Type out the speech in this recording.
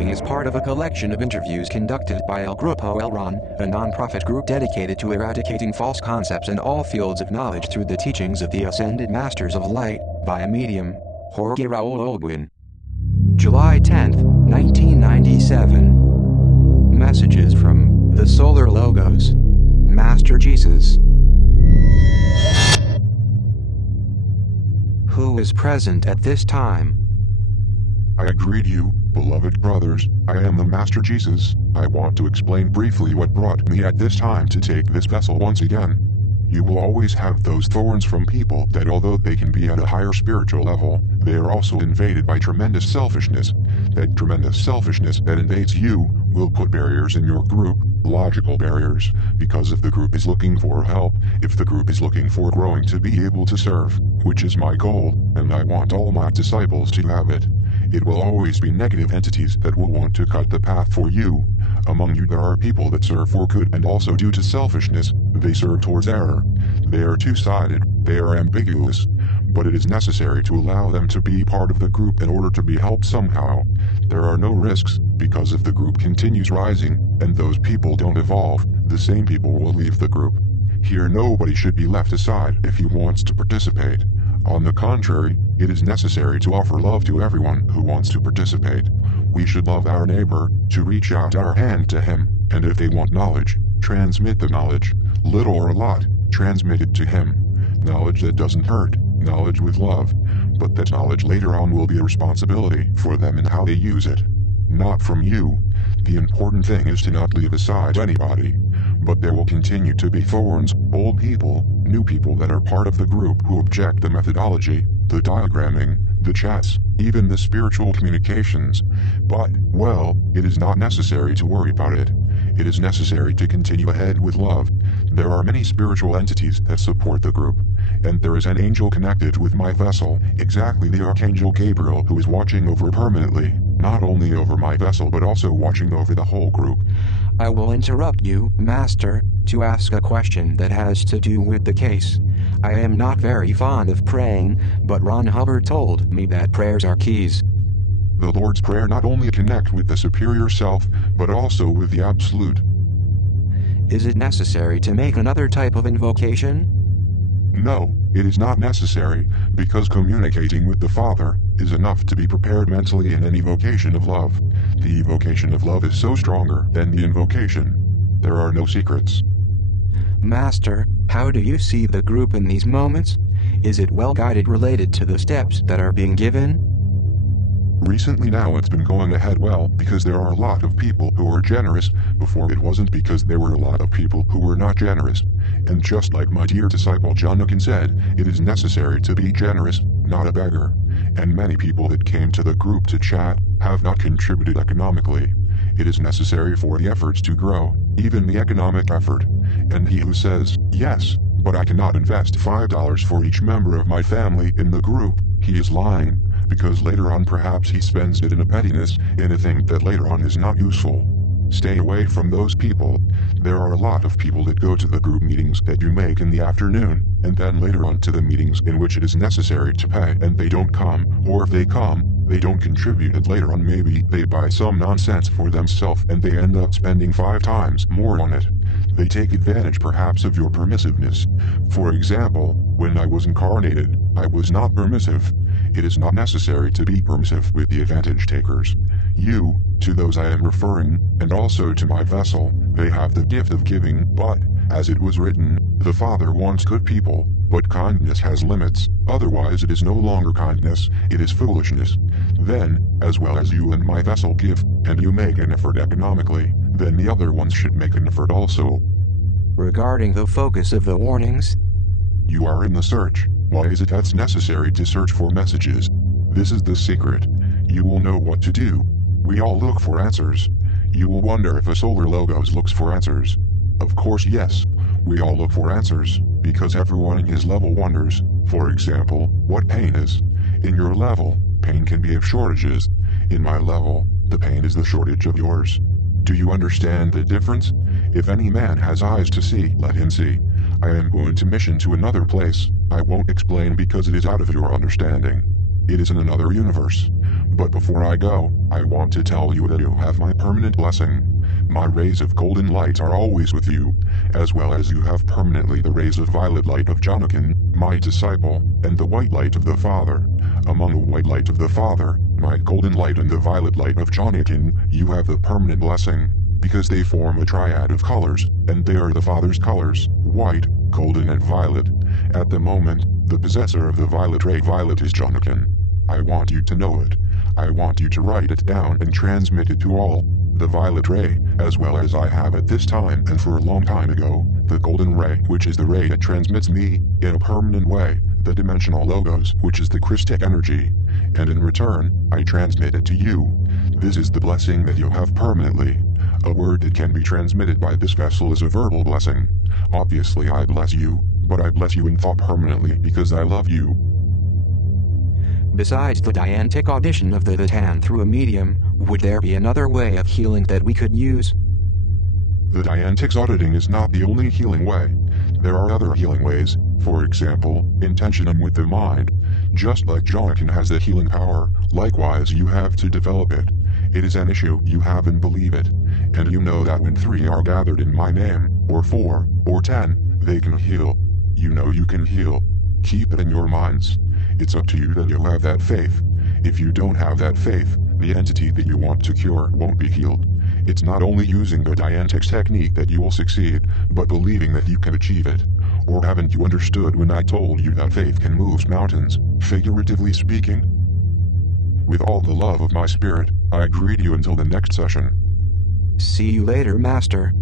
following is part of a collection of interviews conducted by El Grupo Elron, a non-profit group dedicated to eradicating false concepts in all fields of knowledge through the teachings of the ascended masters of light, by a medium, Jorge Raul Olguin. July 10, 1997. Messages from the Solar Logos. Master Jesus. Who is present at this time? I greet you, beloved brothers. I am the Master Jesus. I want to explain briefly what brought me at this time to take this vessel once again. You will always have those thorns from people that, although they can be at a higher spiritual level, they are also invaded by tremendous selfishness. That tremendous selfishness that invades you will put barriers in your group, logical barriers, because if the group is looking for help, if the group is looking for growing to be able to serve, which is my goal, and I want all my disciples to have it, it will always be negative entities that will want to cut the path for you. Among you there are people that serve for good, and also due to selfishness, they serve towards error. They are two-sided, they are ambiguous, but it is necessary to allow them to be part of the group in order to be helped somehow. There are no risks, because if the group continues rising, and those people don't evolve, the same people will leave the group. Here nobody should be left aside if he wants to participate. On the contrary, it is necessary to offer love to everyone who wants to participate. We should love our neighbor, to reach out our hand to him, and if they want knowledge, transmit the knowledge, little or a lot, transmit it to him. Knowledge that doesn't hurt, knowledge with love, but that knowledge later on will be a responsibility for them in how they use it. Not from you. The important thing is to not leave aside anybody. But there will continue to be thorns, old people, new people that are part of the group who object the methodology, the diagramming, the chats, even the spiritual communications. But, well, it is not necessary to worry about it. It is necessary to continue ahead with love. There are many spiritual entities that support the group, and there is an angel connected with my vessel, exactly the Archangel Gabriel, who is watching over permanently, not only over my vessel but also watching over the whole group. I will interrupt you, Master, to ask a question that has to do with the case. I am not very fond of praying, but Ron Hubbard told me that prayers are keys. The Lord's Prayer not only connect with the superior self, but also with the Absolute. Is it necessary to make another type of invocation? No, it is not necessary, because communicating with the Father is enough to be prepared mentally in an evocation of love. The evocation of love is so stronger than the invocation. There are no secrets. Master, how do you see the group in these moments? Is it well guided, related to the steps that are being given? Recently now it's been going ahead well, because there are a lot of people who are generous. Before it wasn't, because there were a lot of people who were not generous. And just like my dear disciple John Nukin said, it is necessary to be generous, not a beggar. And many people that came to the group to chat have not contributed economically. It is necessary for the efforts to grow, even the economic effort. And he who says, yes, but I cannot invest $5 for each member of my family in the group, he is lying. Because later on perhaps he spends it in a pettiness, in a thing that later on is not useful. Stay away from those people. There are a lot of people that go to the group meetings that you make in the afternoon, and then later on to the meetings in which it is necessary to pay, and they don't come, or if they come, they don't contribute, and later on maybe they buy some nonsense for themselves and they end up spending 5 times more on it. They take advantage perhaps of your permissiveness. For example, when I was incarnated, I was not permissive. It is not necessary to be permissive with the advantage takers. You, to those I am referring, and also to my vessel, they have the gift of giving, but, as it was written, the Father wants good people, but kindness has limits, otherwise it is no longer kindness, it is foolishness. Then, as well as you and my vessel give, and you make an effort economically, then the other ones should make an effort also. Regarding the focus of the warnings, you are in the search. Why is it that's necessary to search for messages? This is the secret. You will know what to do. We all look for answers. You will wonder if a solar logos looks for answers. Of course yes. We all look for answers, because everyone in his level wonders, for example, what pain is. In your level, pain can be of shortages. In my level, the pain is the shortage of yours. Do you understand the difference? If any man has eyes to see, let him see. I am going to mission to another place. I won't explain because it is out of your understanding. It is in another universe. But before I go, I want to tell you that you have my permanent blessing. My rays of golden light are always with you, as well as you have permanently the rays of violet light of Jonathan, my disciple, and the white light of the Father. Among the white light of the Father, my golden light and the violet light of Jonathan, you have the permanent blessing, because they form a triad of colors, and they are the Father's colors, white, golden and violet. At the moment, the possessor of the violet ray violet is Jonathan. I want you to know it. I want you to write it down and transmit it to all. The violet ray, as well as I have at this time and for a long time ago, the golden ray, which is the ray that transmits me, in a permanent way, the dimensional logos, which is the Christic energy. And in return, I transmit it to you. This is the blessing that you have permanently. A word that can be transmitted by this vessel is a verbal blessing. Obviously I bless you, but I bless you in thought permanently because I love you. Besides the diantic audition of the Tan through a medium, would there be another way of healing that we could use? The diantics auditing is not the only healing way. There are other healing ways, for example, intentioning with the mind. Just like Jonathan has the healing power, likewise you have to develop it. It is an issue you have and believe it. And you know that when 3 are gathered in my name, or 4, or 10, they can heal. You know you can heal. Keep it in your minds. It's up to you that you have that faith. If you don't have that faith, the entity that you want to cure won't be healed. It's not only using the diantics technique that you will succeed, but believing that you can achieve it. Or haven't you understood when I told you that faith can move mountains, figuratively speaking? With all the love of my spirit, I greet you until the next session. See you later, Master.